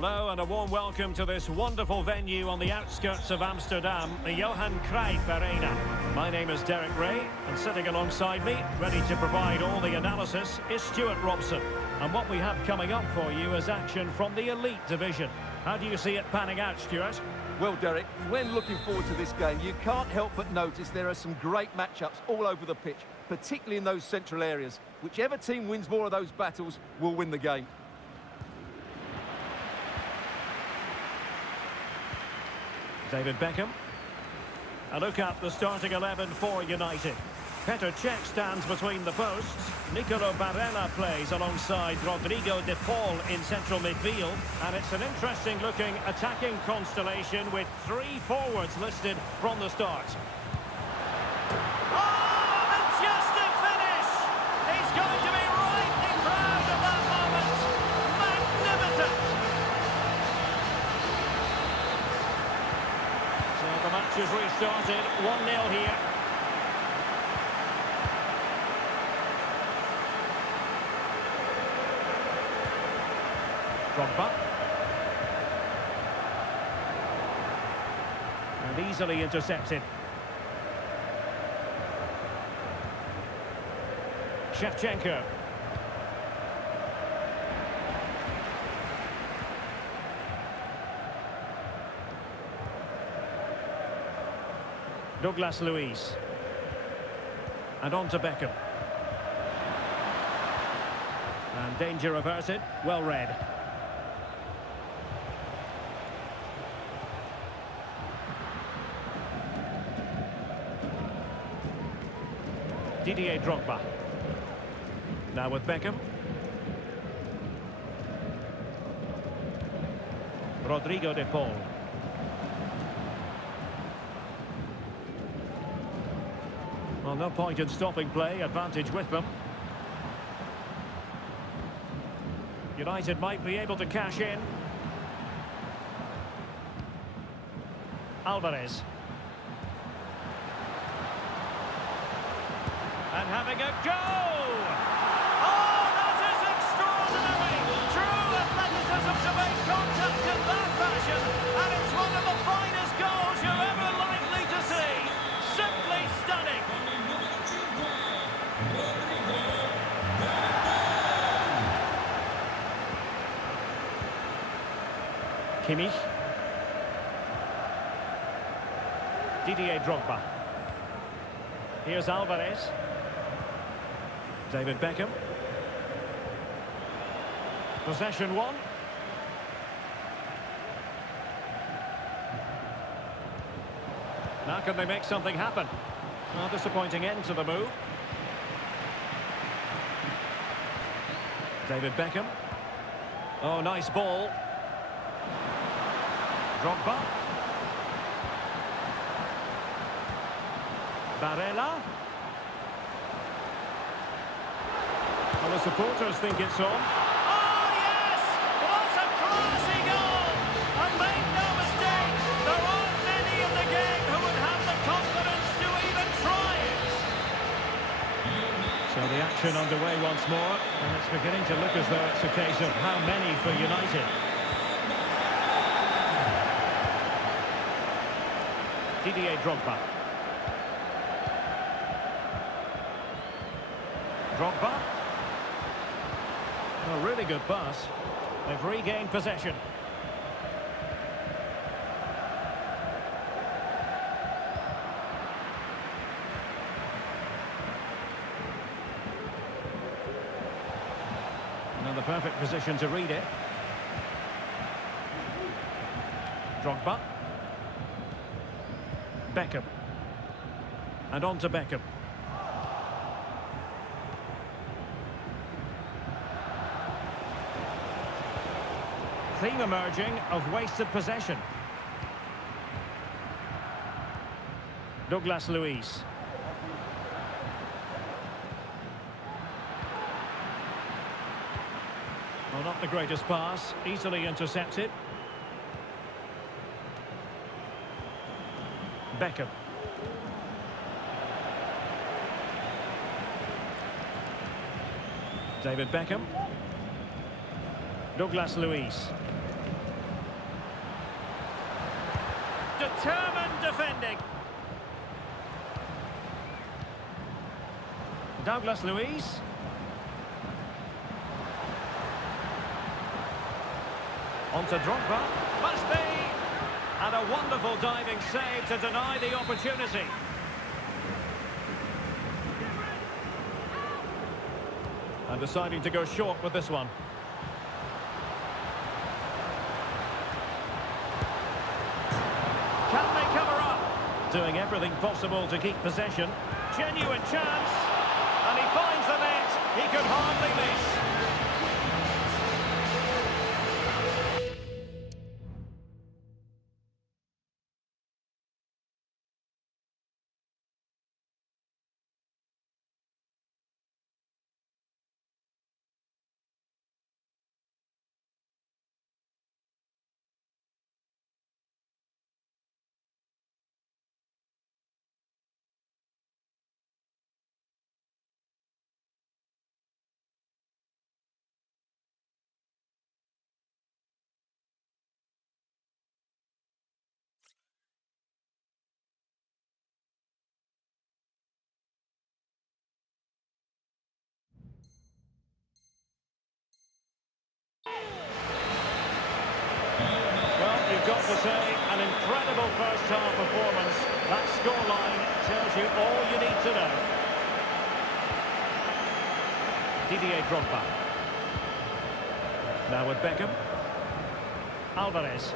Hello and a warm welcome to this wonderful venue on the outskirts of Amsterdam, the Johan Cruyff Arena. My name is Derek Ray, and sitting alongside me, ready to provide all the analysis, is Stuart Robson. And what we have coming up for you is action from the Elite Division. How do you see it panning out, Stuart? Well, Derek, when looking forward to this game, you can't help but notice there are some great matchups all over the pitch, particularly in those central areas. Whichever team wins more of those battles will win the game. David Beckham. A look at the starting 11 for United. Petr Cech stands between the posts. Nicolo Barella plays alongside Rodrigo de Paul in central midfield. And it's an interesting looking attacking constellation with three forwards listed from the start. Oh, majestic finish! He's going to be rightly proud of that moment. Magnificent! So the match is restarted, 1-0 here. Drogba. And easily intercepted. Shevchenko. Douglas Luiz. And on to Beckham. And danger averted, well read. Didier Drogba. Now with Beckham. Rodrigo de Paul. Well, no point in stopping play, advantage with them. United might be able to cash in. Alvarez. And having a go! Oh, that is extraordinary! True athleticism to make contact in that fashion, and it's one of the finest goals you're ever likely to see. Simply stunning! Kimmich. Didier Drogba. Here's Alvarez. David Beckham. Possession one. Now can they make something happen? Well, disappointing end to the move. David Beckham. Oh, nice ball. Drogba. Barella. Well, the supporters think it's on. Oh, yes! What a classy goal! And make no mistake, there aren't many in the game who would have the confidence to even try it. So the action underway once more, and it's beginning to look as though it's a case of how many for United. Didier Drogba. Drogba. A really good pass. They've regained possession. And the perfect position to read it. Drogba. Beckham. And on to Beckham. Theme emerging of wasted possession. Douglas Luiz. Well, not the greatest pass, easily intercepted. Beckham. David Beckham. Douglas Luiz. Determined defending. Douglas Luiz. On to Drogba. Must be! And a wonderful diving save to deny the opportunity. And deciding to go short with this one. Can they cover up? Doing everything possible to keep possession. Genuine chance. And he finds the net. He could hardly miss. You've got to say, an incredible first-half performance. That scoreline tells you all you need to know. Didier Drogba. Now with Beckham. Alvarez.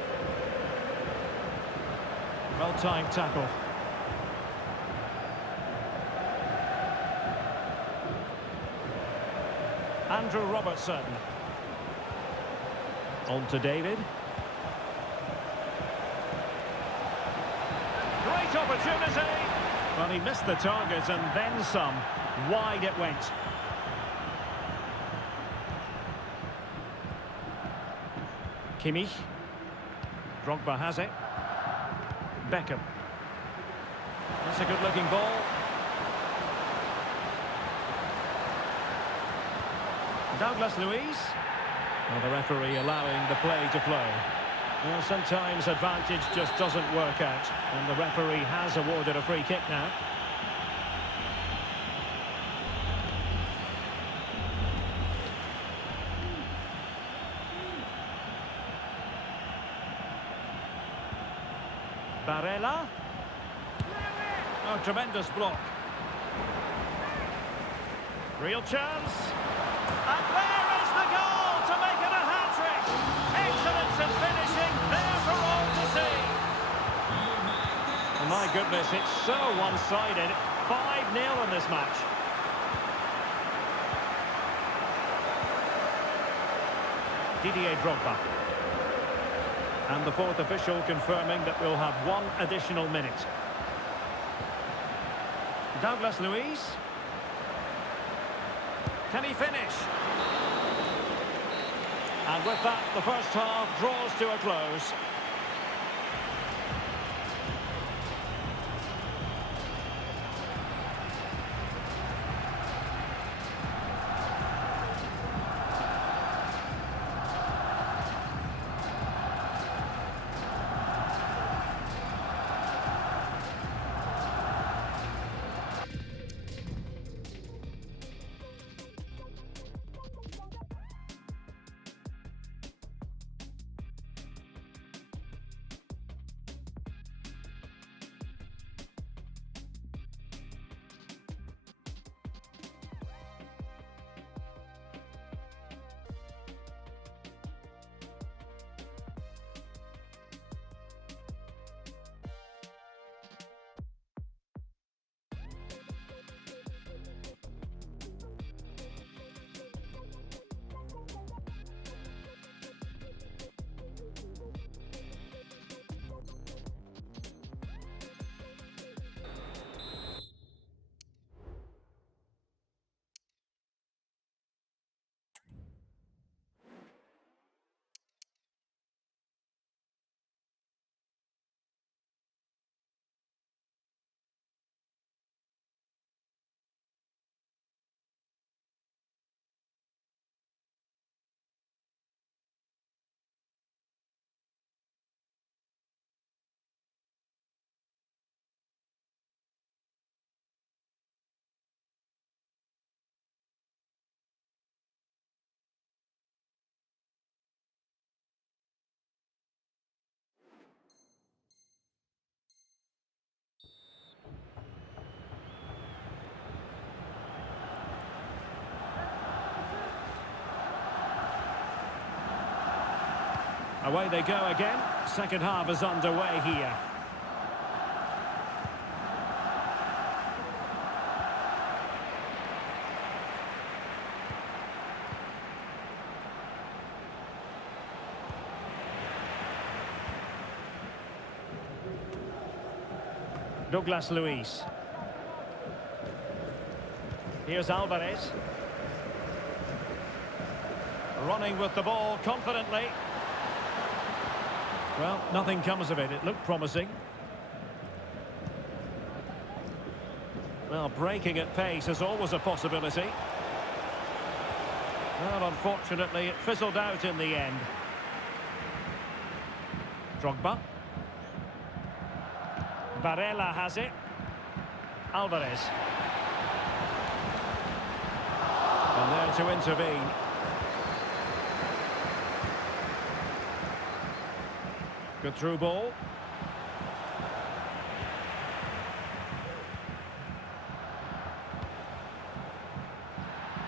Well-timed tackle. Andrew Robertson. On to David. Great opportunity. Well, he missed the target and then some. Wide it went. Kimmich. Drogba has it. Beckham. That's a good-looking ball. Douglas Luiz. Well, the referee allowing the play to flow. Well, sometimes advantage just doesn't work out, and the referee has awarded a free kick now. Barella. Oh, tremendous block. Real chance. And there is the goal to make it a hat-trick. Excellence in finishing, there for all to see. Oh, my goodness, it's so one-sided. 5-0 in this match. Didier Drogba. And the fourth official confirming that we'll have one additional minute. Douglas Luiz. Can he finish? And with that, the first half draws to a close. Away they go again. Second half is underway here. Douglas Luiz. Here's Alvarez. Running with the ball confidently. Well, nothing comes of it. It looked promising. Well, breaking at pace is always a possibility. Well, unfortunately, it fizzled out in the end. Drogba. Barella has it. Alvarez. And there to intervene. Good through ball.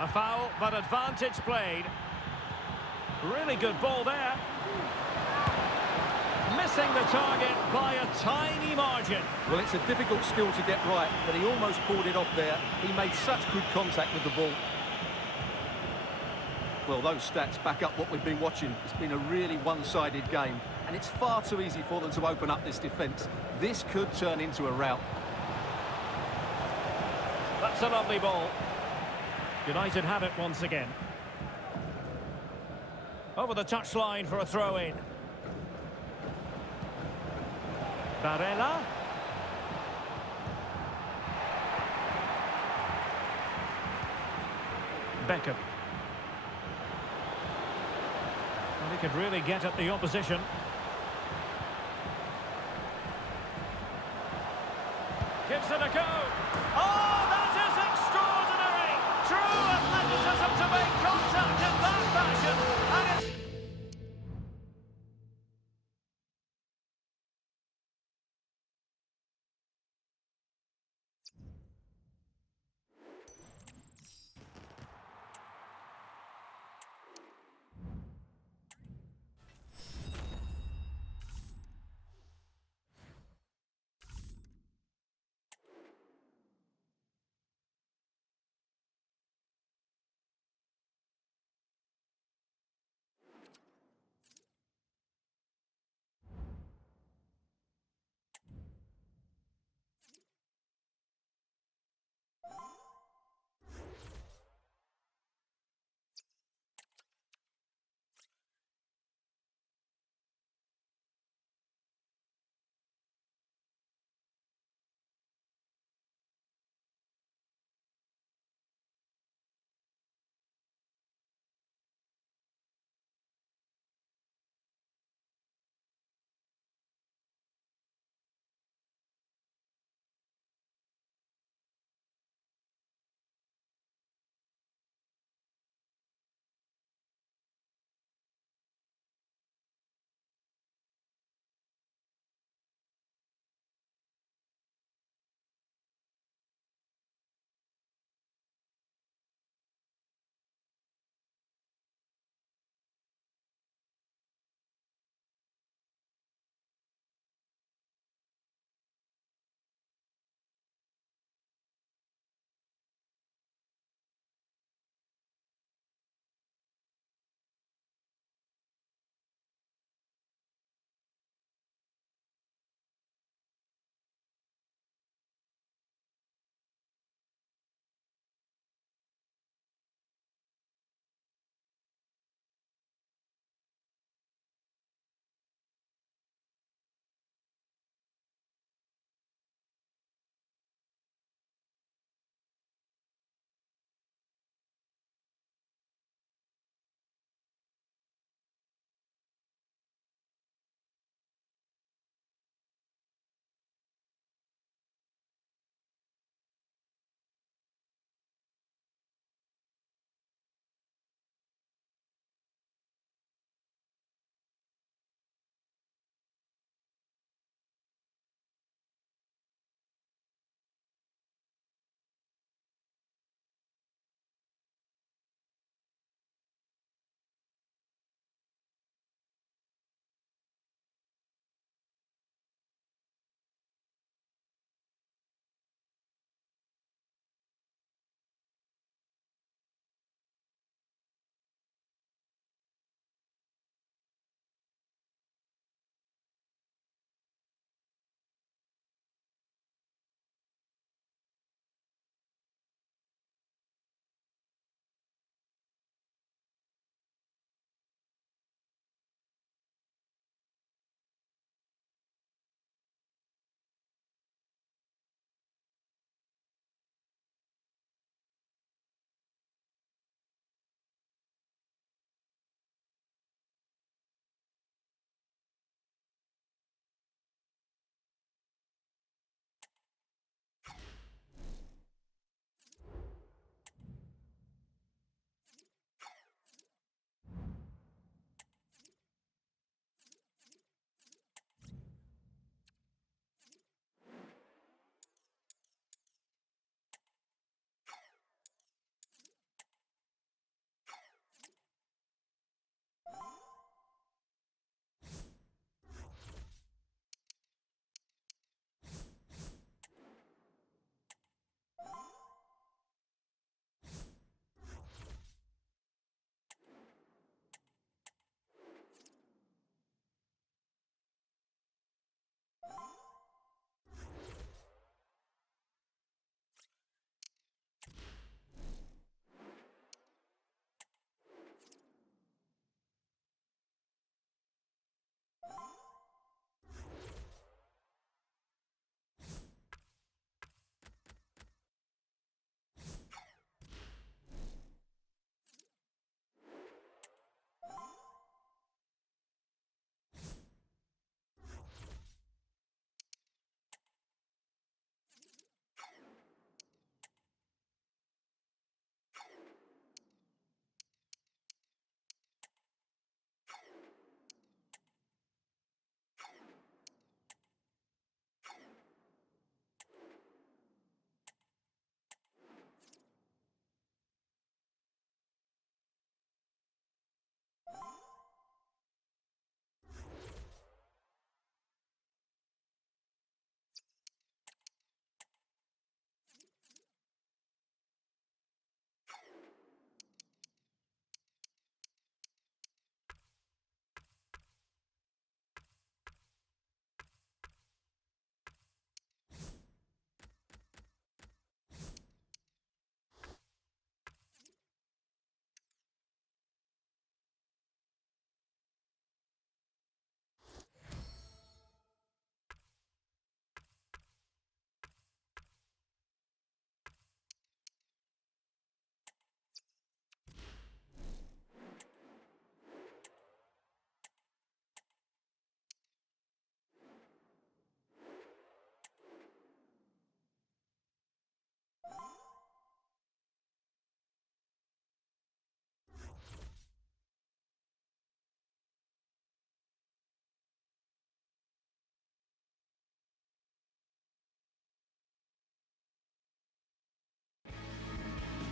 A foul, but advantage played. Really good ball there. Missing the target by a tiny margin. Well, it's a difficult skill to get right, but he almost pulled it off there. He made such good contact with the ball. Well, those stats back up what we've been watching. It's been a really one-sided game, and it's far too easy for them to open up this defence. This could turn into a rout. That's a lovely ball. United have it once again. Over the touchline for a throw-in. Barella. Beckham. Well, he could really get at the opposition. Gives it a go. Oh, that is extraordinary! True athleticism to make contact in that fashion. And it's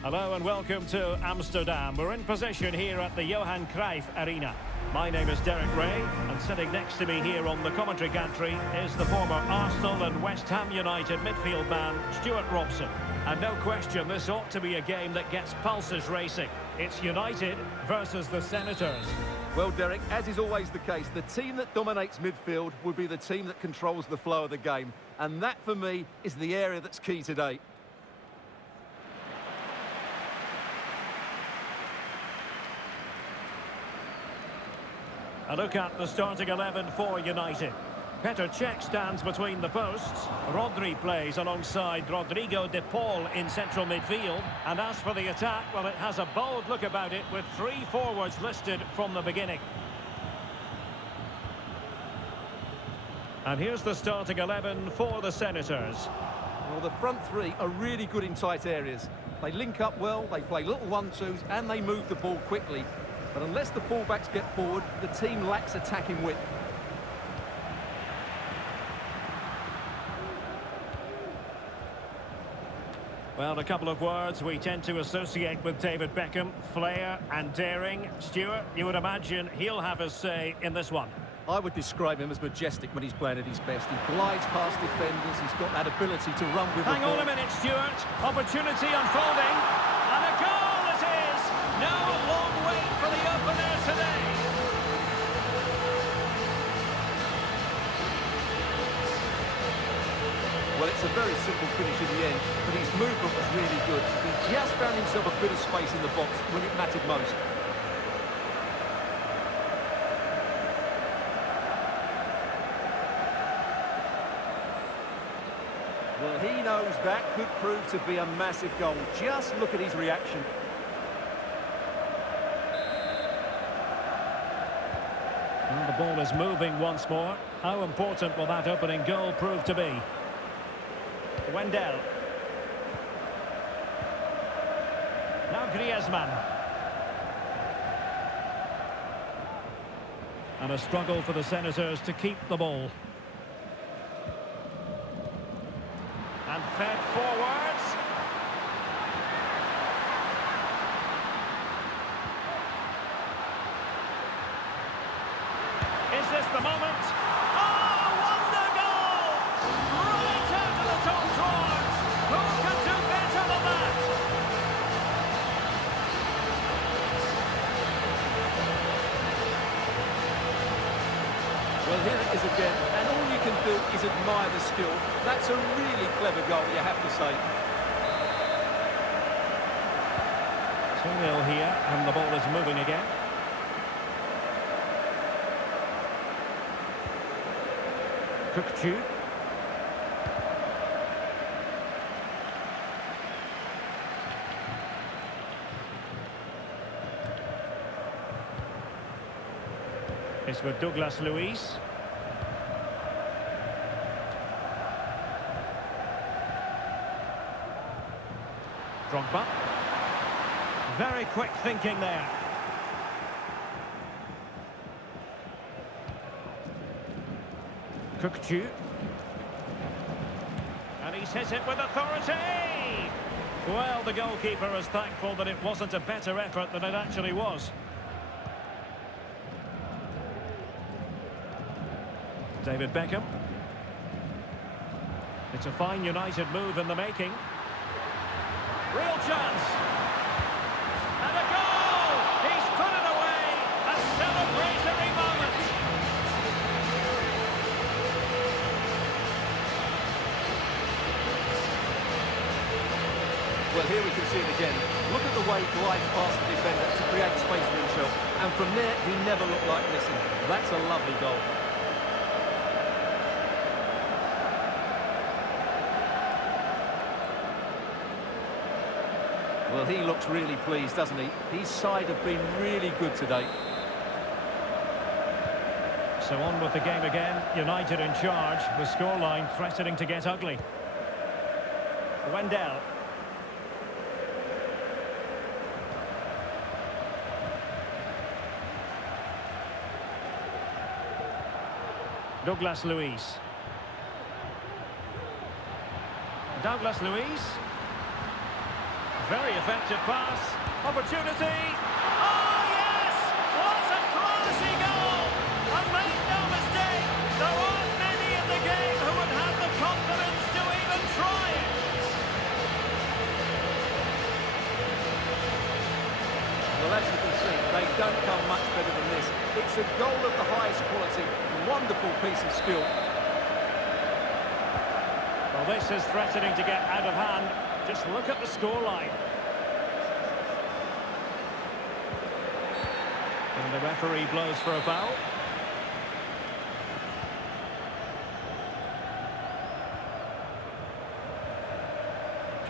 Hello and welcome to Amsterdam. We're in possession here at the Johan Cruyff Arena. My name is Derek Ray, and sitting next to me here on the commentary gantry is the former Arsenal and West Ham United midfield man, Stuart Robson. And no question, this ought to be a game that gets pulses racing. It's United versus the Senators. Well, Derek, as is always the case, the team that dominates midfield will be the team that controls the flow of the game. And that, for me, is the area that's key today. A look at the starting 11 for United. Petr Cech stands between the posts. Rodri plays alongside Rodrigo de Paul in central midfield. And as for the attack, well, it has a bold look about it with 3 forwards listed from the beginning. And here's the starting 11 for the Senators. Well, the front three are really good in tight areas. They link up well, they play little 1-2s, and they move the ball quickly. But unless the fullbacks get forward, the team lacks attacking width. Well, a couple of words we tend to associate with David Beckham: flair and daring. Stuart, you would imagine he'll have his say in this one. I would describe him as majestic when he's playing at his best. He glides past defenders, he's got that ability to run with the ball. Hang on a minute, Stuart. Opportunity unfolding. And a goal it is! No long wait for the opener today. Well, it's a very simple finish in the end, but his movement was really good. He just found himself a bit of space in the box when it mattered most. Well, he knows that could prove to be a massive goal. Just look at his reaction. Well, the ball is moving once more. How important will that opening goal prove to be? Wendell. Now Griezmann. And a struggle for the Senators to keep the ball. And fed forwards. Is this the moment? Oh, wonder goal! Right out of the top drawers. Who can do better than that? Well, here it is again, and all you can do is admire the skill. That's a really clever goal, you have to say. 2-0 here, and the ball is moving again. Cookchu. It's with Douglas Luiz. Drogba. Very quick thinking there. Cookchu. And he's hit it with authority! Well, the goalkeeper is thankful that it wasn't a better effort than it actually was. David Beckham. It's a fine United move in the making. Real chance. And a goal! He's put it away! A celebratory moment! Well, here we can see it again. Look at the way he glides past the defender to create space for himself. And from there, he never looked like missing. That's a lovely goal. Well, he looks really pleased, doesn't he? His side have been really good today. So on with the game again. United in charge. The scoreline threatening to get ugly. Wendell. Douglas Luiz. Douglas Luiz. Very effective pass. Opportunity. Oh, yes! What a classy goal! And make no mistake, there aren't many in the game who would have the confidence to even try it. Well, as you can see, they don't come much better than this. It's a goal of the highest quality. Wonderful piece of skill. Well, this is threatening to get out of hand. Just look at the scoreline. And the referee blows for a foul.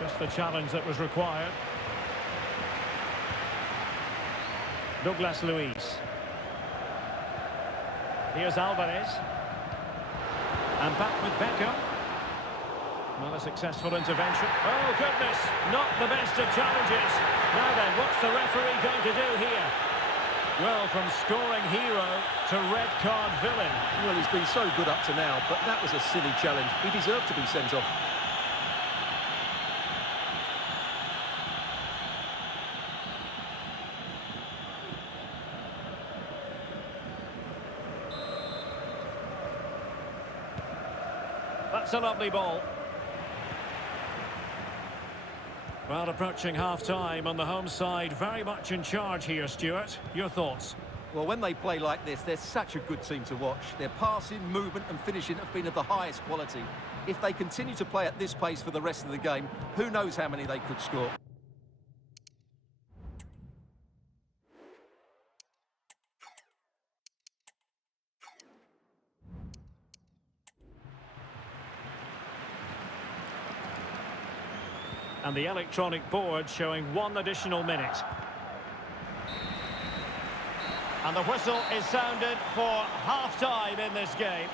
Just the challenge that was required. Douglas Luiz. Here's Alvarez. And back with Beckham. Well, a successful intervention. Oh, goodness, not the best of challenges. Now then, what's the referee going to do here? Well, from scoring hero to red card villain. Well, he's been so good up to now, but that was a silly challenge. He deserved to be sent off. That's a lovely ball. Well, approaching half-time on the home side, very much in charge here, Stuart. Your thoughts? Well, when they play like this, they're such a good team to watch. Their passing, movement and finishing have been of the highest quality. If they continue to play at this pace for the rest of the game, who knows how many they could score. And the electronic board showing 1 additional minute. And the whistle is sounded for half-time in this game.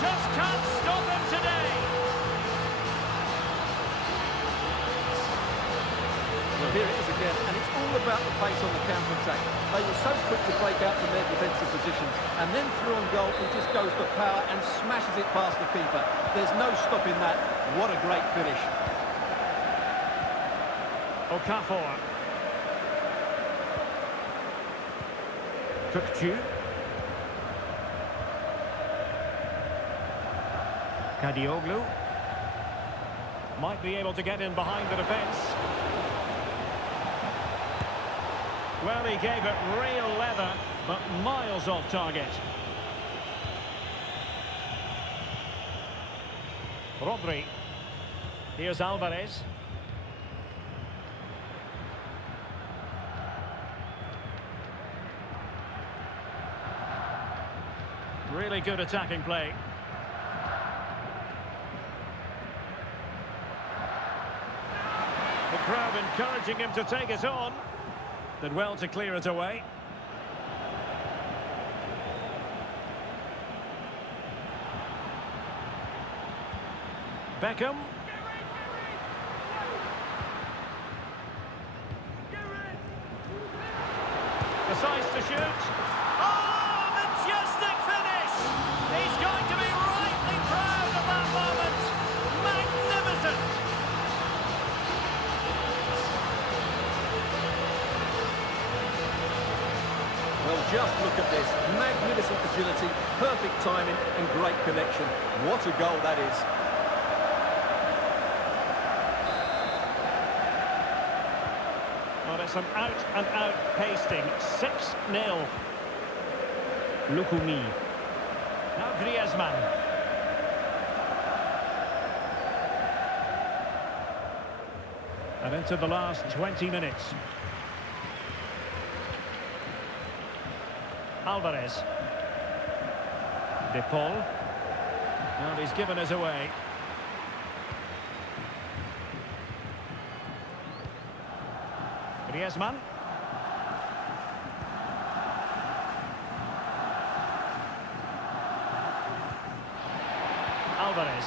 just can't stop him today. Well, here it is again, and it's all about the pace on the counter-attack. They were so quick to break out from their defensive positions, and then through on goal, he just goes for power and smashes it past the keeper. There's no stopping that. What a great finish. Okafor. Kökçü. Kadioglu. Might be able to get in behind the defence. Well, he gave it real leather, but miles off target. Rodri. Here's Alvarez. Really good attacking play. The crowd encouraging him to take it on. Did well to clear it away. Beckham. Decides to shoot. Oh, majestic finish! He's going to be rightly proud of that moment. Magnificent! Well, just look at this. Magnificent agility, perfect timing, and great connection. What a goal that is. Well, it's an out-and-out pasting. 6-0. Lukumi. Now Griezmann. And into the last 20 minutes. Alvarez. De Paul. And he's given us away. Griezmann. Alvarez.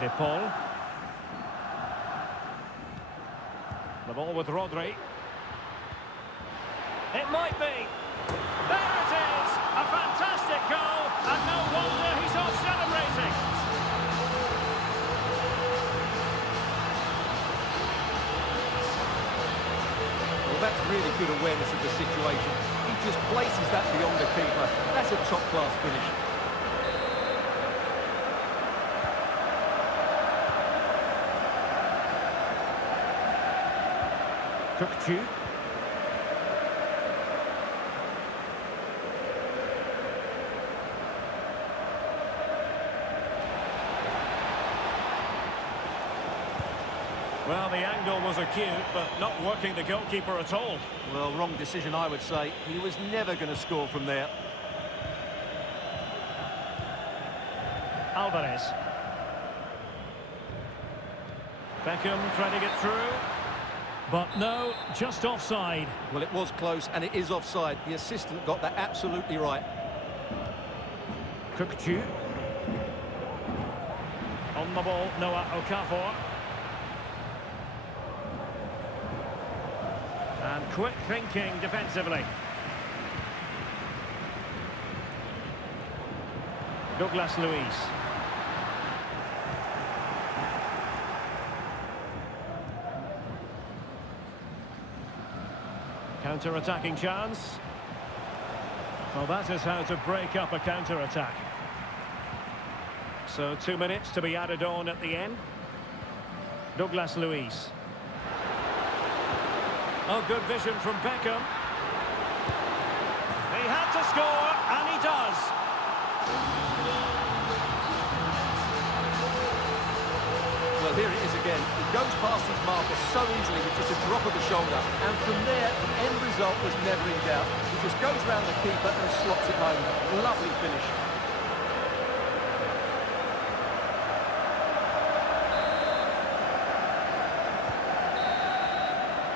De Paul. The ball with Rodri. It might be. There it is! A fantastic goal, and no wonder he's off celebrating. Well, that's really good awareness of the situation. He just places that beyond the keeper. That's a top-class finish. Kökçü. Well, the angle was acute, but not working the goalkeeper at all. Well, wrong decision, I would say. He was never going to score from there. Alvarez. Beckham trying to get through. But no, just offside. Well, it was close, and it is offside. The assistant got that absolutely right. Kökçü. On the ball, Noah Okafor. And quick thinking defensively. Douglas Luiz. Counter-attacking chance. Well, that is how to break up a counter-attack. So 2 minutes to be added on at the end. Douglas Luiz. Oh, good vision from Beckham. He had to score, and he does. Well, here it is again. He goes past his marker so easily with just a drop of the shoulder. And from there, the end result was never in doubt. He just goes round the keeper and slots it home. Lovely finish.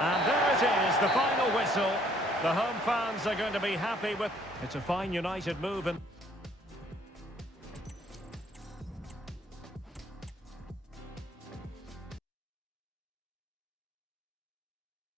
And there it is, the final whistle. The home fans are going to be happy with... It's a fine United move and...